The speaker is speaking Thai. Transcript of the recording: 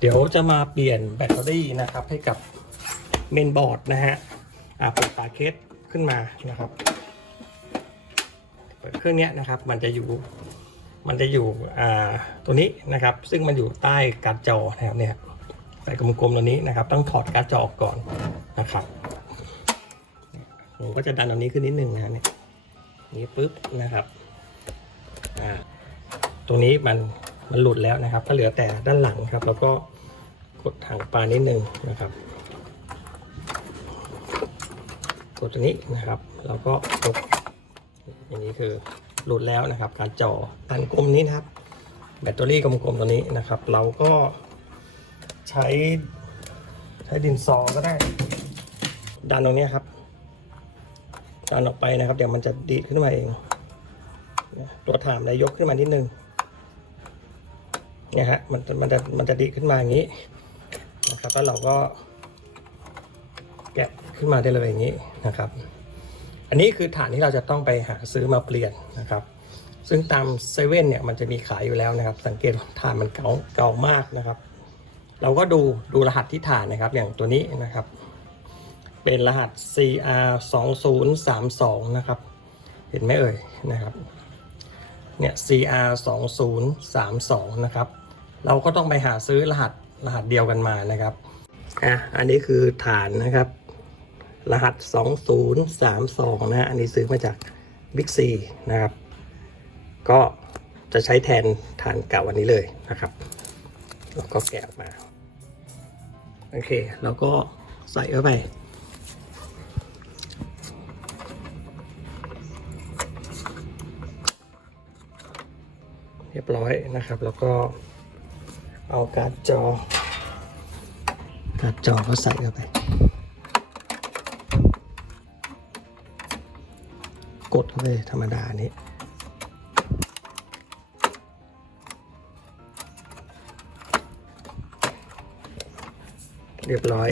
เดี๋ยวจะมาเปลี่ยนแบตเตอรี่นะครับ ให้กับเมนบอร์ดนะฮะอ่าเปิดฝาเคสขึ้นมานะครับเปิดเครื่องเนี้ยนะครับ มันจะอยู่มันจะอยู่อ่าตัวนี้นะครับ ซึ่งมันอยู่ใต้การ์ดจอนะครับเนี่ยใส่กลมๆตัวนี้นะครับ ต้องถอดการ์ดจอออกก่อนนะครับผมก็จะดันอันนี้ขึ้นนิดนึงนะเนี่ยนี่ปุ๊บนะครับอ่าตรงนี้มัน มันหลุดแล้วนะครับ ก็เหลือแต่ด้านหลังครับ แล้วก็กดถังปลานิดนึงนะครับ กดตัวนี้นะครับแล้วก็กดอย่างนี้คือหลุดแล้วนะครับ การจ่ออันกลมนี้นะครับ แบตเตอรี่กลมๆตัวนี้นะครับ เราก็ใช้ใช้ดินซอก็ได้ ดันตรงนี้ครับ ดันออกไปนะครับ เดี๋ยวมันจะดีดขึ้นมาเอง ตัวถามได้ยกขึ้นมานิดนึง เนี่ยฮะมันมันจะมันจะดีขึ้นมาอย่างนี้นะครับแล้วเราก็แกะขึ้นมาได้เลยอย่างนี้นะครับ อันนี้คือฐานที่เราจะต้องไปหาซื้อมาเปลี่ยนนะครับ ซึ่งตามเซเว่นเนี่ยมันจะมีขายอยู่แล้วนะครับ สังเกตว่าฐานมันเก่าเก่ามากนะครับ เราก็ดูดูรหัสที่ฐานนะครับ อย่างตัวนี้นะครับ เป็นรหัส CR 2 0 3 2นะครับ เห็นไหมเอ่ยนะครับเนี่ย CR 2 0 3 2นะครับ เราก็ต้องไปหาซื้อรหัสรหัสเดียวกันมานะครับอะอันนี้คือฐานนะครับ รหัส 2032 นะฮะอันนี้ซื้อมาจาก Big C นะครับ ก็จะใช้แทนฐานเก่าอันนี้เลยนะครับแล้วก็แกะออกมาโอเคแล้วก็ใส่เข้าไปเรียบร้อยนะครับ แล้วก็ เอาการ์ดจอ การ์ดจอก็ใส่เข้าไป กดเข้าไปธรรมดานี้เรียบร้อย